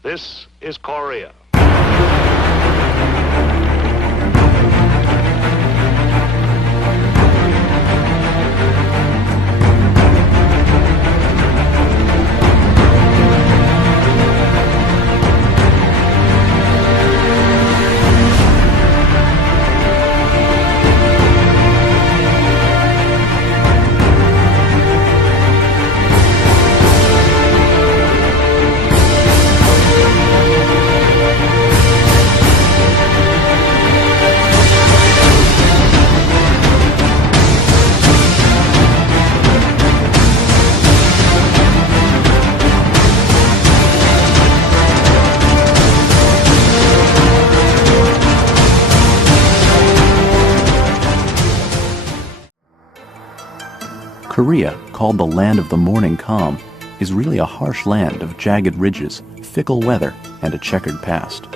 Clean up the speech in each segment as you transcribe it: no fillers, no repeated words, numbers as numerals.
This is Korea. Korea, called the land of the morning calm, is really a harsh land of jagged ridges, fickle weather, and a checkered past.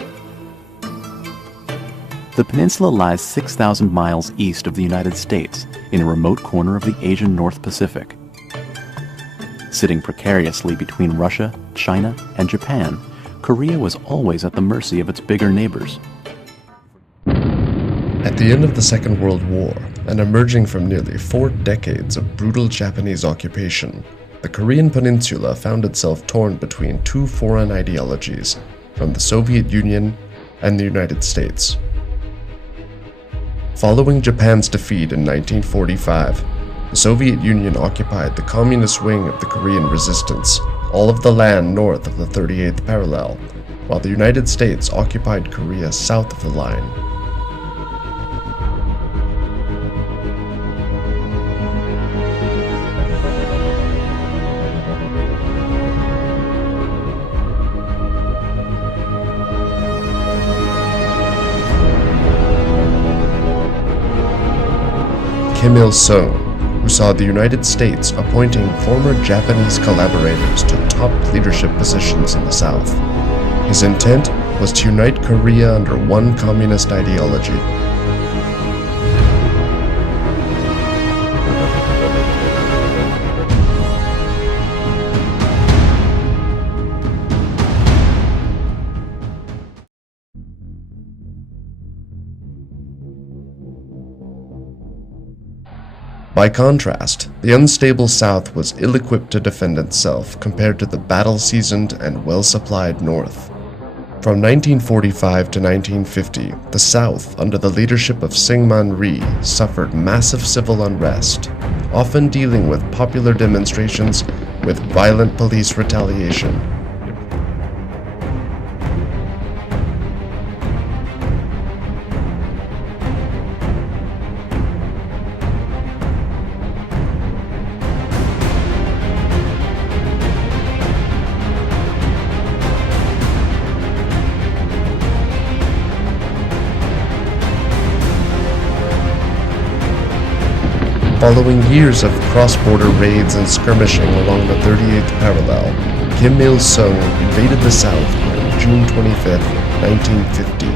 The peninsula lies 6,000 miles east of the United States in a remote corner of the Asian North Pacific. Sitting precariously between Russia, China, and Japan, Korea was always at the mercy of its bigger neighbors. At the end of the Second World War, and emerging from nearly 4 decades of brutal Japanese occupation, the Korean peninsula found itself torn between 2 foreign ideologies, from the Soviet Union and the United States. Following Japan's defeat in 1945, the Soviet Union occupied the communist wing of the Korean resistance, all of the land north of the 38th parallel, while the United States occupied Korea south of the line. Kim Il-sung, who saw the United States appointing former Japanese collaborators to top leadership positions in the South. His intent was to unite Korea under one communist ideology. By contrast, the unstable South was ill-equipped to defend itself compared to the battle-seasoned and well-supplied North. From 1945 to 1950, the South, under the leadership of Syngman Rhee, suffered massive civil unrest, often dealing with popular demonstrations with violent police retaliation. Following years of cross-border raids and skirmishing along the 38th parallel, Kim Il-sung invaded the South on June 25, 1950.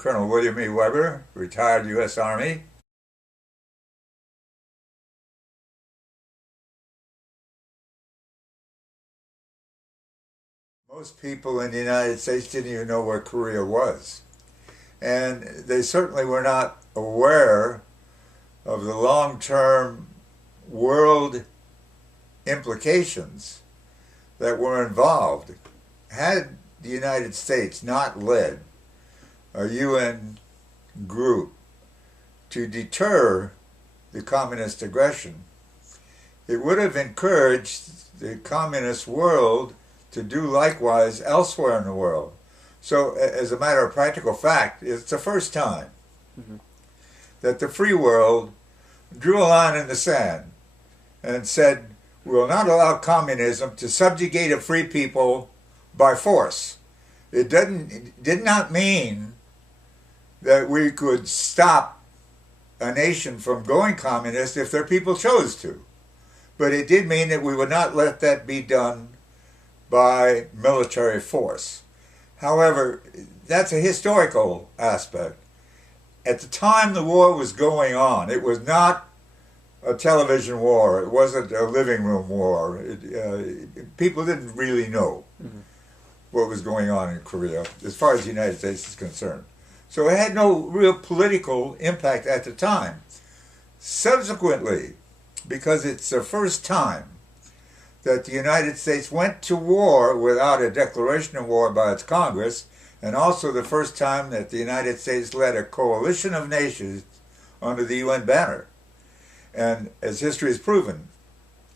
Colonel William E. Weber, retired U.S. Army. Most people in the United States didn't even know where Korea was. And they certainly were not aware of the long-term world implications that were involved. Had the United States not led a UN group to deter the communist aggression, it would have encouraged the communist world to do likewise elsewhere in the world. So, as a matter of practical fact, it's the first time that the free world drew a line in the sand and said, we will not allow communism to subjugate a free people by force. It did not mean that we could stop a nation from going communist if their people chose to. But it did mean that we would not let that be done by military force. However, that's a historical aspect. At the time the war was going on, it was not a television war. It wasn't a living room war. People didn't really know what was going on in Korea as far as the United States is concerned. So it had no real political impact at the time. Subsequently, because it's the first time that the United States went to war without a declaration of war by its Congress, and also the first time that the United States led a coalition of nations under the UN banner. And as history has proven,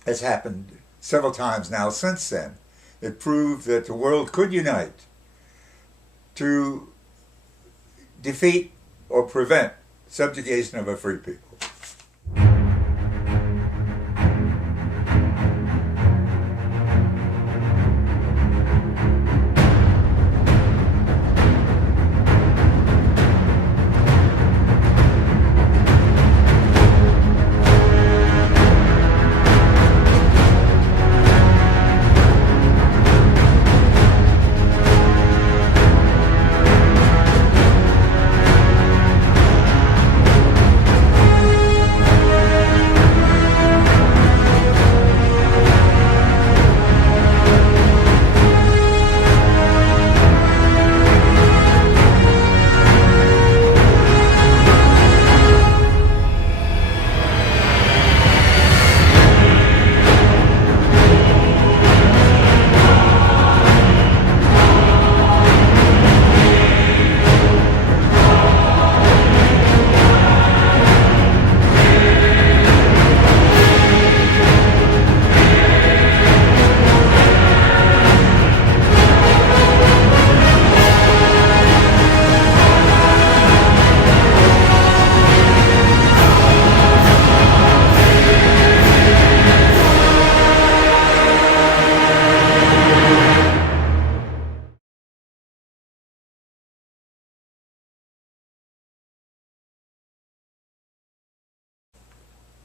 it's happened several times now since then. It proved that the world could unite to defeat or prevent subjugation of a free people.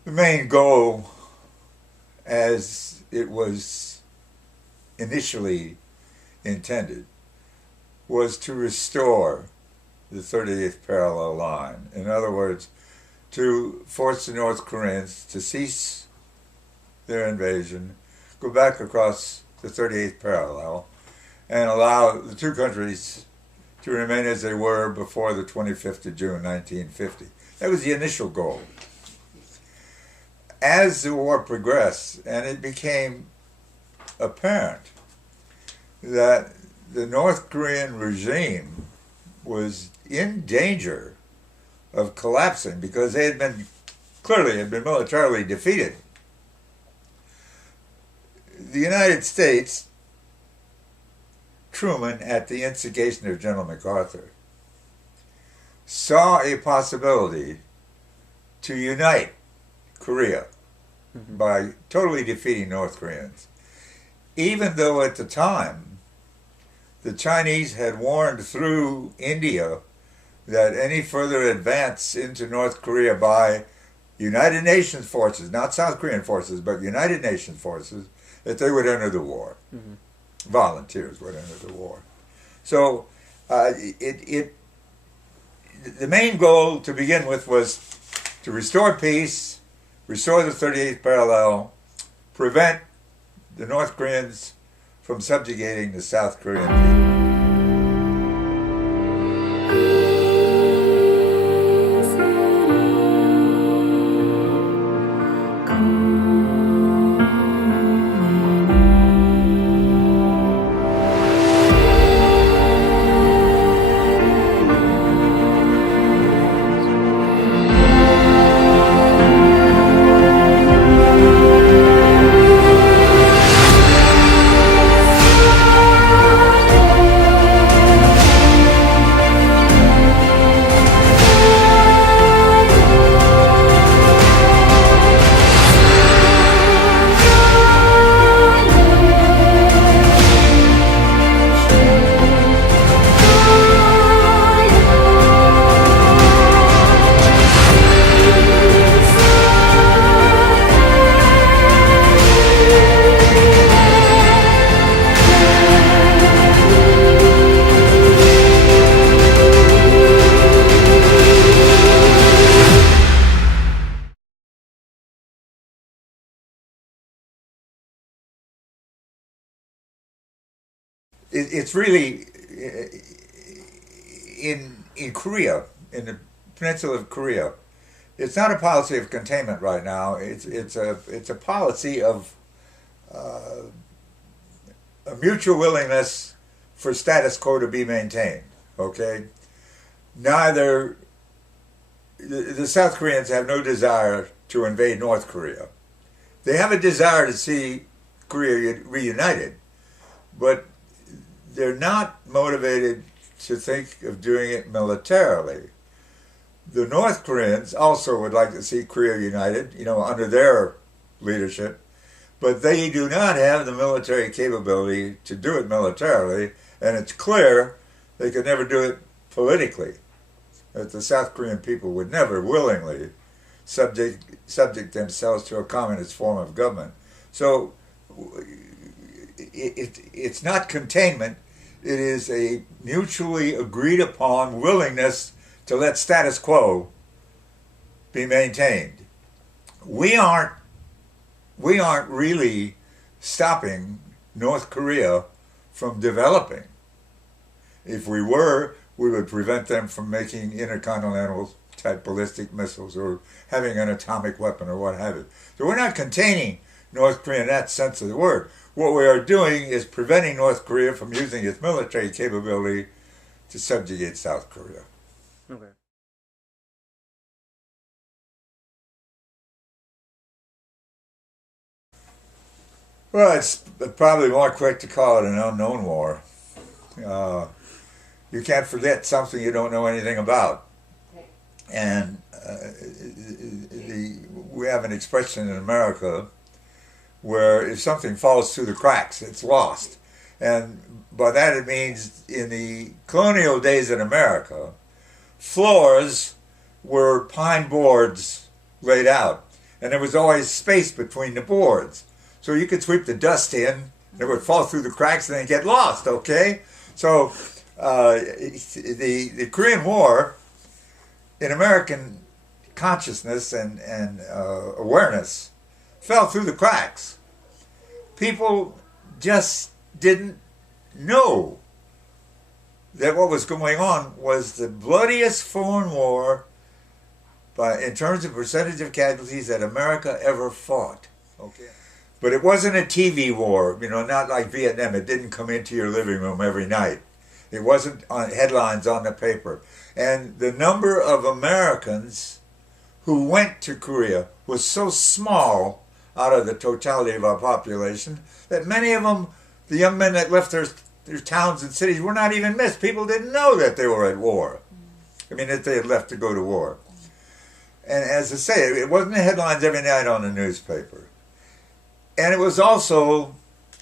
The main goal, as it was initially intended, was to restore the 38th parallel line. In other words, to force the North Koreans to cease their invasion, go back across the 38th parallel, and allow the two countries to remain as they were before the 25th of June, 1950. That was the initial goal. As the war progressed, and it became apparent that the North Korean regime was in danger of collapsing because they had been militarily defeated, the United States, Truman, at the instigation of General MacArthur, saw a possibility to unite Korea by totally defeating North Koreans. Even though at the time the Chinese had warned through India that any further advance into North Korea by United Nations forces, not South Korean forces, but United Nations forces, that they would enter the war. Volunteers would enter the war. So it the main goal to begin with was to restore peace, restore the 38th parallel, prevent the North Koreans from subjugating the South Korean people. It's really in Korea, in the peninsula of Korea. It's not a policy of containment right now. It's a policy of a mutual willingness for status quo to be maintained. Okay, neither the South Koreans have no desire to invade North Korea. They have a desire to see Korea reunited, but they're not motivated to think of doing it militarily. The North Koreans also would like to see Korea united, under their leadership, but they do not have the military capability to do it militarily, and it's clear they could never do it politically. That the South Korean people would never willingly subject themselves to a communist form of government. So it's not containment, it is a mutually agreed upon willingness to let status quo be maintained. We aren't really stopping North Korea from developing. If we were, we would prevent them from making intercontinental type ballistic missiles or having an atomic weapon or what have you. So we're not containing North Korea in that sense of the word. What we are doing is preventing North Korea from using its military capability to subjugate South Korea. Okay. Well, it's probably more quick to call it an unknown war. You can't forget something you don't know anything about. And we have an expression in America where if something falls through the cracks, it's lost. And by that it means in the colonial days in America, floors were pine boards laid out, and there was always space between the boards. So you could sweep the dust in, and it would fall through the cracks and then get lost, okay? So the Korean War, in American consciousness and awareness, fell through the cracks. People just didn't know that what was going on was the bloodiest foreign war in terms of percentage of casualties that America ever fought. Okay. But it wasn't a TV war, not like Vietnam. It didn't come into your living room every night. It wasn't on headlines on the paper. And the number of Americans who went to Korea was so small out of the totality of our population that many of them, the young men that left their towns and cities, were not even missed. People didn't know that they were at war. That they had left to go to war. And as I say, it wasn't the headlines every night on the newspaper. And it was also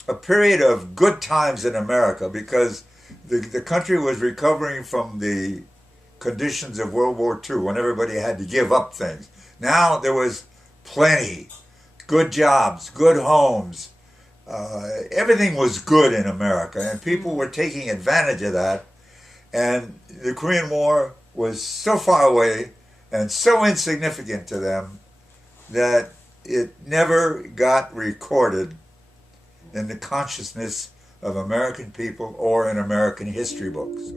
a period of good times in America because the country was recovering from the conditions of World War II when everybody had to give up things. Now there was plenty, good jobs, good homes. Everything was good in America, and people were taking advantage of that. And the Korean War was so far away and so insignificant to them that it never got recorded in the consciousness of American people or in American history books.